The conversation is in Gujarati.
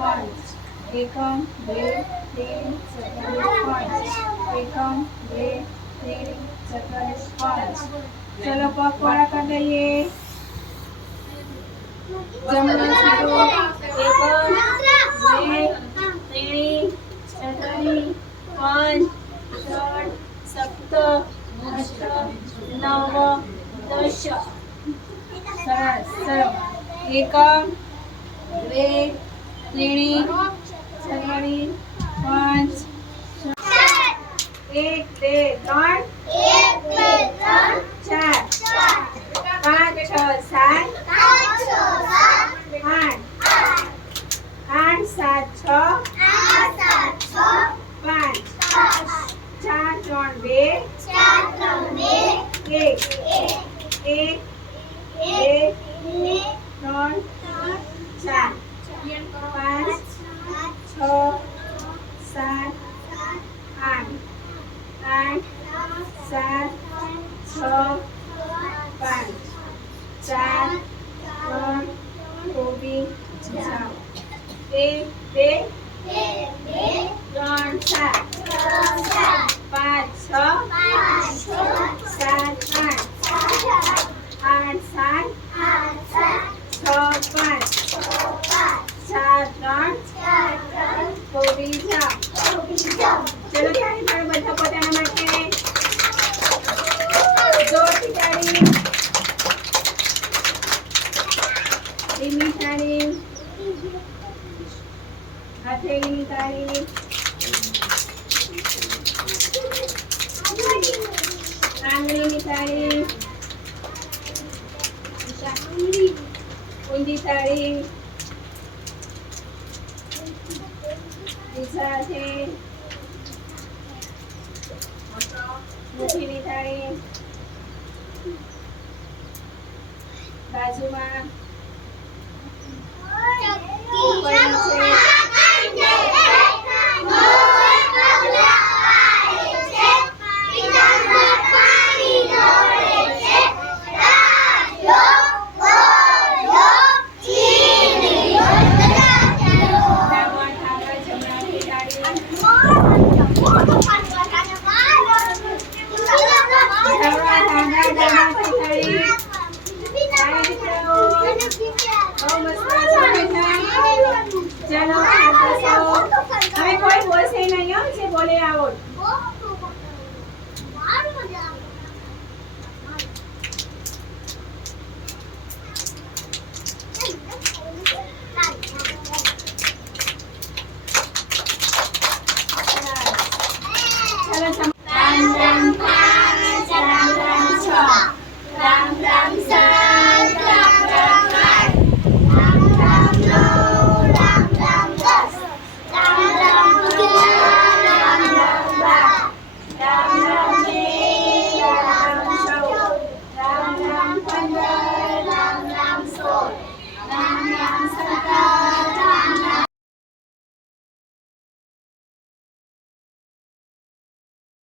5 એકમ 2 3 27 5 એકમ 2 3 27 5 ચલો પગ કોળા કરી દઈએ જમણો સીધો એકમ 2 3 27 5 6 7 8 9 10 સરસ સરસ એકમ 2 3 27 5 1 2 3 4 5 6 7 8 8 7 6 5 4 3 2 1 1 2 3 4 5 6 7 8 8 7 6 5 4 3 ઊભી જાઓ 1 2 3 4 5 6 7 8 8 7 6 5 4 3 ઊભી જાઓ ચલો તાળી પાડો બધા પોતાના માટે જોરથી તાળી ધીમી તાળી હથેળીની તાળી આંગળીની તાળી ઊંધી તાળી બીજા હાથે મુઠ્ઠીની તાળી બાજુમાં ઉપર નીચે चलो हमें कोई बोल से नहीं हो जे बोले आओ